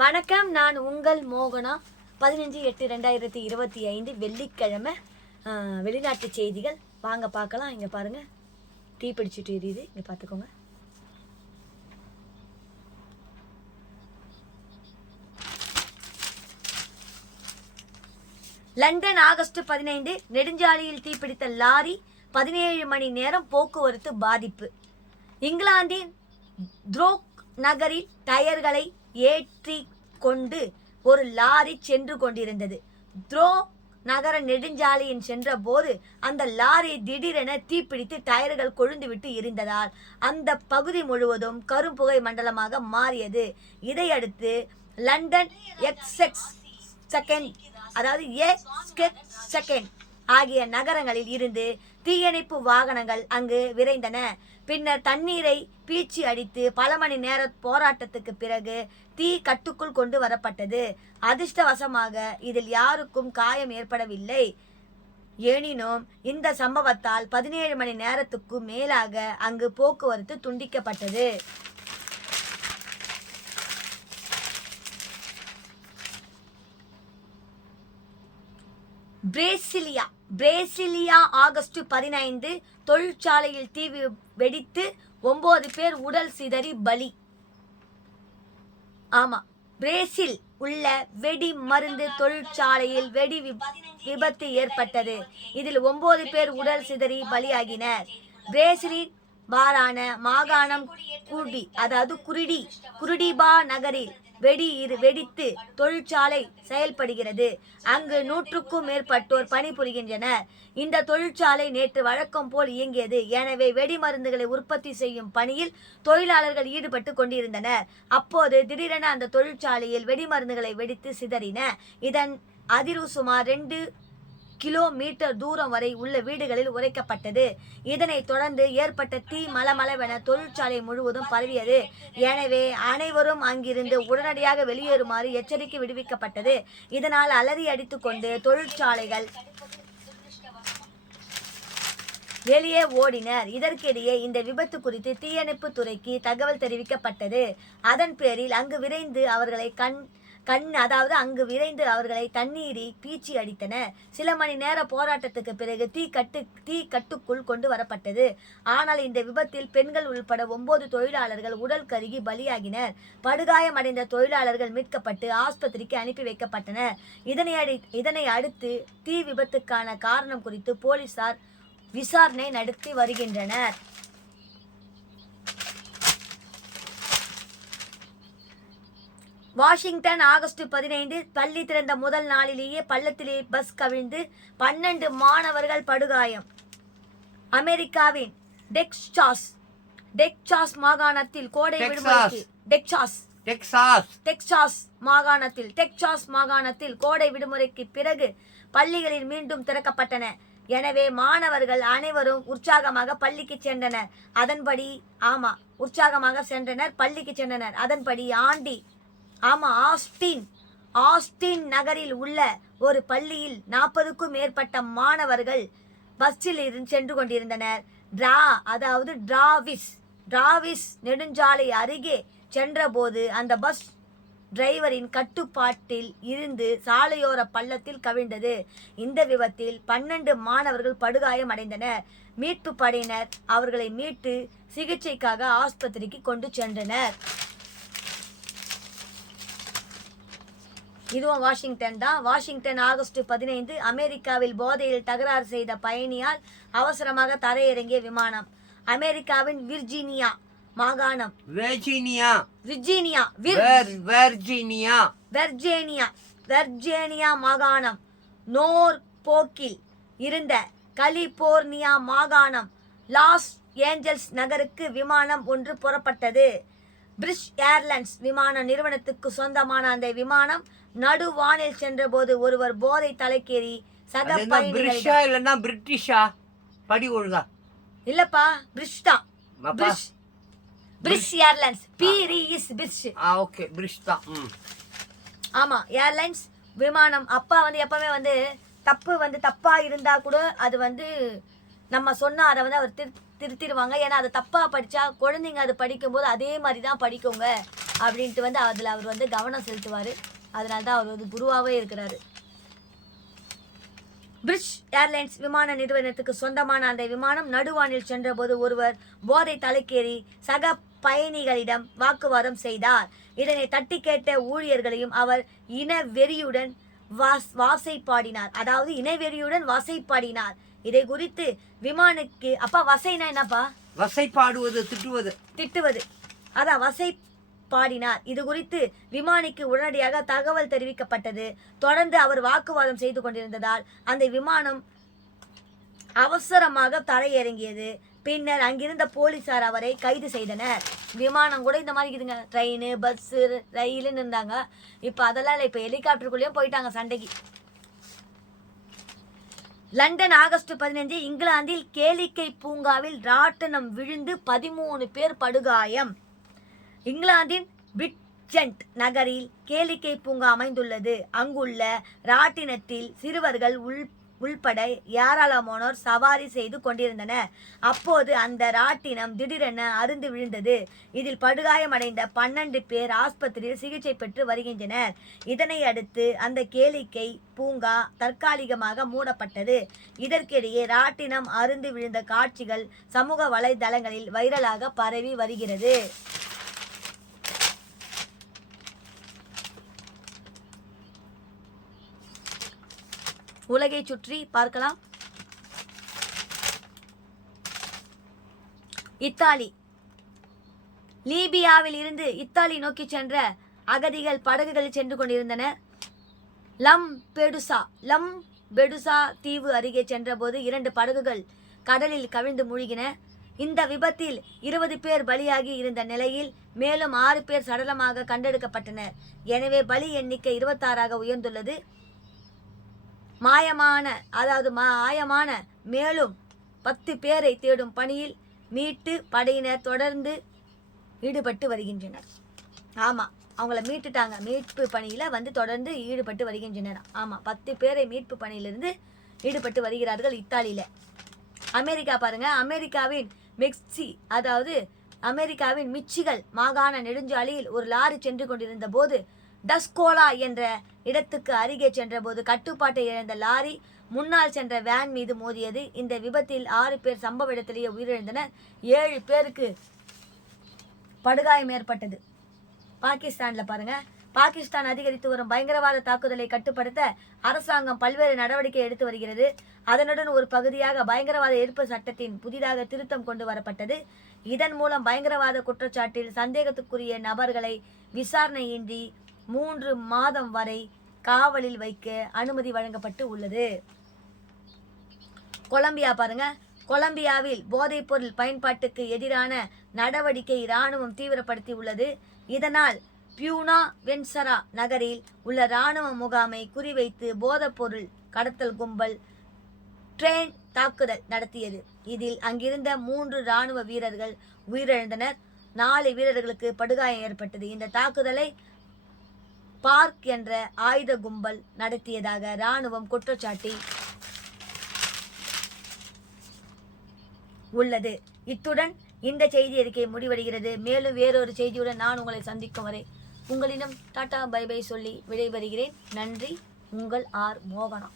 வணக்கம், நான் உங்கள் மோகனா. 15/8/2025 வெள்ளிக்கிழமை. வெளிநாட்டு செய்திகள் வாங்க பார்க்கலாம். இங்கே பாருங்கள், தீ பிடிச்சிட்டு எரியுது. இங்கே பார்த்துக்கோங்க. லண்டன் ஆகஸ்ட் 15 நெடுஞ்சாலையில் தீப்பிடித்த லாரி, 17 மணி நேரம் போக்குவரத்து பாதிப்பு. இங்கிலாந்தின் த்ரோக் நகரில் டயர்களை ஏற்றி கொண்டு ஒரு லாரி சென்று கொண்டிருந்தது. த்ரோக் நகர நெடுஞ்சாலையின் சென்ற போது அந்த லாரி திடீரென தீப்பிடித்து டயர்கள் கொழுந்துவிட்டு எரிந்ததால் அந்த பகுதி முழுவதும் கரும்புகை மண்டலமாக மாறியது. இதையடுத்து லண்டன் எக்ஸெக்ஸ் செகண்ட் ஆகிய நகரங்களில் இருந்து தீயணைப்பு வாகனங்கள் அங்கு விரைந்தன. பின்னர் தண்ணீரை பீச்சி அடித்து பல மணி நேர போராட்டத்துக்கு பிறகு தீ கட்டுக்குள் கொண்டு வரப்பட்டது. அதிர்ஷ்டவசமாக இதில் யாருக்கும் காயம் ஏற்படவில்லை. எனினும் இந்த சம்பவத்தால் 17 மணி நேரத்துக்கும் மேலாக அங்கு போக்குவரத்து துண்டிக்கப்பட்டது. பிரேசிலியா ஆகஸ்ட் 15 தொழிற்சாலையில் தீ வெடித்து 9 பேர் உடல் சிதறி பலி. பிரேசில் உள்ள வெடி மருந்து தொழிற்சாலையில் வெடி விபத்து ஏற்பட்டது. இதில் 9 பேர் உடல் சிதறி பலியாகினர். பிரேசிலின் பாரான மாகாணம் குரிடிபா நகரில் வெடித்து தொழிற்சாலை செயல்படுகிறது. அங்கு 100க்கும் மேற்பட்டோர் பணிபுரிகின்றனர். இந்த தொழிற்சாலை நேற்று வழக்கம் போல் இயங்கியது. எனவே வெடிமருந்துகளை உற்பத்தி செய்யும் பணியில் தொழிலாளர்கள் ஈடுபட்டு கொண்டிருந்தனர். அப்போது திடீரென அந்த தொழிற்சாலையில் வெடிமருந்துகளை வெடித்து சிதறின. இதன் அதிர்வு சுமார் 2 கிலோமீட்டர் தூரம் வரை உள்ள வீடுகளில் உரைக்கப்பட்டது. இதனைத் தொடர்ந்து ஏற்பட்ட தீ மளமளவென தொழிற்சாலை முழுவதும் பரவியது. எனவே அனைவரும் அங்கிருந்து உடனடியாக வெளியேறுமாறு எச்சரிக்கை விடுவிக்கப்பட்டது. இதனால் அலறி அடித்துக் கொண்டு தொழிற்சாலைகள் வெளியே ஓடினர். இதற்கிடையே இந்த விபத்து குறித்து தீயணைப்பு துறைக்கு தகவல் தெரிவிக்கப்பட்டது. அதன் பேரில் அங்கு விரைந்து அவர்களை தண்ணீரை பீச்சி அடித்தனர். சில மணி நேர போராட்டத்துக்கு பிறகு தீ கட்டுக்குள் கொண்டு வரப்பட்டது. ஆனால் இந்த விபத்தில் பெண்கள் உள்பட 9 தொழிலாளர்கள் உடல் கருகி பலியாகினர். படுகாயமடைந்த தொழிலாளர்கள் மீட்கப்பட்டு ஆஸ்பத்திரிக்கு அனுப்பி வைக்கப்பட்டனர். இதனை அடுத்து தீ விபத்துக்கான காரணம் குறித்து போலீசார் விசாரணை நடத்தி வருகின்றனர். வாஷிங்டன் ஆகஸ்ட் 15 பள்ளி திறந்த முதல் நாளிலேயே பள்ளத்திலே பஸ் கவிழ்ந்து 12 மாணவர்கள் படுகாயம். அமெரிக்காவின் டெக்சாஸ் மாகாணத்தில் கோடை விடுமுறைக்கு டெக்சாஸ் மாகாணத்தில் கோடை விடுமுறைக்கு பிறகு பள்ளிகளில் மீண்டும் திறக்கப்பட்டன. எனவே மாணவர்கள் அனைவரும் உற்சாகமாக பள்ளிக்கு சென்றனர். அதன்படி ஆஸ்டின் நகரில் உள்ள ஒரு பள்ளியில் 40க்கும் மேற்பட்ட மாணவர்கள் பஸ்ஸில் சென்று கொண்டிருந்தனர். டிராவிஸ் நெடுஞ்சாலை அருகே சென்றபோது அந்த பஸ் டிரைவரின் கட்டுப்பாட்டில் இருந்து சாலையோர பள்ளத்தில் கவிழ்ந்தது. இந்த விபத்தில் 12 மாணவர்கள் படுகாயம் அடைந்தனர். மீட்பு படையினர் அவர்களை மீட்டு சிகிச்சைக்காக ஆஸ்பத்திரிக்கு கொண்டு சென்றனர். இதுவும் வாஷிங்டன் தான். வாஷிங்டன் ஆகஸ்ட் 15 அமெரிக்காவில் போதையில் தகராறு செய்த பயணியால் அவசரமாக தரையிறங்கிய விமானம். அமெரிக்காவின் விர்ஜீனியா மாகாணம் மாகாணம் நோர்போக்கில் இருந்த கலிபோர்னியா மாகாணம் லாஸ் ஏஞ்சல்ஸ் நகருக்கு விமானம் ஒன்று புறப்பட்டது. பிரிட்டிஷ் ஏர்லைன்ஸ் விமான நிறுவனத்துக்கு சொந்தமான அந்த விமானம் நடுவானில் சென்றபோது ஒருவர் போதை தலைக்கேறி சக பயணிகளிடம் பிரிட்டிஷ் ஏர்லைன்ஸ் ஏர்லைன்ஸ் விமானம். அப்பா எப்பவுமே தப்பா இருந்தா கூட அது நம்ம சொன்னா அதை அவர் திருத்திடுவாங்க. ஏன்னா அது தப்பா படிச்சா குழந்தைங்க அது படிக்கும்போது அதே மாதிரி தான் படிக்குங்க. அப்படின்ட்டு வந்து அதில் அவர் வந்து கவனம் செலுத்துவார். அதனால தான் அவர் வந்து குருவாகவே இருக்கிறாரு. பிரிட்டிஷ் ஏர்லைன்ஸ் விமான நிறுவனத்துக்கு சொந்தமான அந்த விமானம் நடுவானில் சென்றபோது ஒருவர் போதை தலைக்கேறி சக பயணிகளிடம் வாக்குவாதம் செய்தார். இதனை தட்டி கேட்ட ஊழியர்களையும் அவர் இனவெறியுடன் வாசைப்பாடினார். அதாவது இனவெறியுடன் வாசைப்பாடினார். இதை குறித்து விமானுக்கு அப்பா வசைனா என்னப்பா? வசைப்பாடுவது, திட்டுவது. அதான் வசை பாடினார். இது குறித்து விமானிக்கு உடனடியாக தகவல் தெரிவிக்கப்பட்டது. தொடர்ந்து அவர் வாக்குவாதம் செய்து கொண்டிருந்ததால் அந்த விமானம் அவசரமாக தரையிறங்கியது. பின்னர் அங்கிருந்த போலீசார் அவரை கைது செய்தனர். விமானம் கூட இந்த மாதிரி இருக்குதுங்க. ட்ரெயின், பஸ்ஸு, ரயிலுன்னு இருந்தாங்க. இப்போ அதெல்லாம் இல்லை. இப்போ ஹெலிகாப்டருக்குள்ளேயும் போயிட்டாங்க சண்டைக்கு. லண்டன் ஆகஸ்ட் 15 இங்கிலாந்தில் கேளிக்கை பூங்காவில் ராட்டனம் விழுந்து 13 பேர் படுகாயம். இங்கிலாந்தின் பிரிட்ஜெண்ட் நகரில் கேளிக்கை பூங்கா அமைந்துள்ளது. அங்குள்ள ராட்டினத்தில் சிறுவர்கள் உள்பட ஏராளமானோர் சவாரி செய்து கொண்டிருந்தனர். அப்போது அந்த ராட்டினம் திடீரென அருந்து விழுந்தது. இதில் படுகாயமடைந்த 12 பேர் ஆஸ்பத்திரியில் சிகிச்சை பெற்று வருகின்றனர். இதனை அடுத்து அந்த கேளிக்கை பூங்கா தற்காலிகமாக மூடப்பட்டது. இதற்கிடையே ராட்டினம் அருந்து விழுந்த காட்சிகள் சமூக வலைதளங்களில் வைரலாக பரவி வருகிறது. உலகை சுற்றி பார்க்கலாம். இத்தாலி. லீபியாவில் இருந்து இத்தாலி நோக்கி சென்ற அகதிகள் படகுகளில் சென்று கொண்டிருந்தனர். லம்பெடுசா தீவு அருகே சென்றபோது 2 படகுகள் கடலில் கவிழ்ந்து மூழ்கின. இந்த விபத்தில் 20 பேர் பலியாகி இருந்த நிலையில் மேலும் 6 பேர் சடலமாக கண்டெடுக்கப்பட்டனர். எனவே பலி எண்ணிக்கை 26ஆக உயர்ந்துள்ளது. மாயமான மேலும் 10 பேரை தேடும் பணியில் மீட்டு படையினர் தொடர்ந்து ஈடுபட்டு வருகின்றனர். ஆமாம், அவங்கள மீட்டுட்டாங்க. மீட்பு பணியில் வந்து தொடர்ந்து ஈடுபட்டு வருகின்றனர். ஆமாம், 10 பேரை மீட்பு பணியிலிருந்து ஈடுபட்டு வருகிறார்கள் இத்தாலியில். அமெரிக்கா பாருங்க. அமெரிக்காவின் மிச்சிகல் மாகாண நெடுஞ்சாலையில் ஒரு லாரி சென்று கொண்டிருந்த போது டஸ்கோலா என்ற இடத்துக்கு அருகே சென்றபோது கட்டுப்பாட்டை இழந்த லாரி முன்னால் சென்ற வேன் மீது மோதியது. இந்த விபத்தில் 6 பேர் சம்பவ இடத்திலேயே உயிரிழந்தனர். 7 பேருக்கு படுகாயம் ஏற்பட்டது. பாகிஸ்தானில் பாருங்க. பாகிஸ்தான் அதிகரித்து வரும் பயங்கரவாத தாக்குதலை கட்டுப்படுத்த அரசாங்கம் பல்வேறு நடவடிக்கை எடுத்து வருகிறது. அதனுடன் ஒரு பகுதியாக பயங்கரவாத எதிர்ப்பு சட்டத்தின் புதிதாக திருத்தம் கொண்டு வரப்பட்டது. இதன் மூலம் பயங்கரவாத குற்றச்சாட்டில் சந்தேகத்துக்குரிய நபர்களை விசாரணையின்றி 3 மாதம் வரை காவலில் வைக்க அனுமதி வழங்கப்பட்டு உள்ளது. கொலம்பியா பாருங்க. கொலம்பியாவில் போதைப்பொருள் பயன்பாட்டுக்கு எதிரான நடவடிக்கை இராணுவம் தீவிரப்படுத்தி உள்ளது. இதனால் பியூனா வென்சரா நகரில் உள்ள இராணுவ முகாமை குறிவைத்து போதைப்பொருள் கடத்தல் கும்பல் ட்ரெயின் தாக்குதல் நடத்தியது. இதில் அங்கிருந்த 3 இராணுவ வீரர்கள் உயிரிழந்தனர். 4 வீரர்களுக்கு படுகாயம் ஏற்பட்டது. இந்த தாக்குதலை பார்க் என்ற ஆயுத கும்பல் நடத்தியதாக இராணுவம் குற்றச்சாட்டி உள்ளது. இத்துடன் இந்த செய்தி அறிக்கை முடிவடைகிறது. மேலும் வேறொரு செய்தியுடன் நான் உங்களை சந்திக்கும் வரை உங்களிடம் டாடா பை பை சொல்லி விடைபெறுகிறேன். நன்றி. உங்கள் ஆர் மோகனா.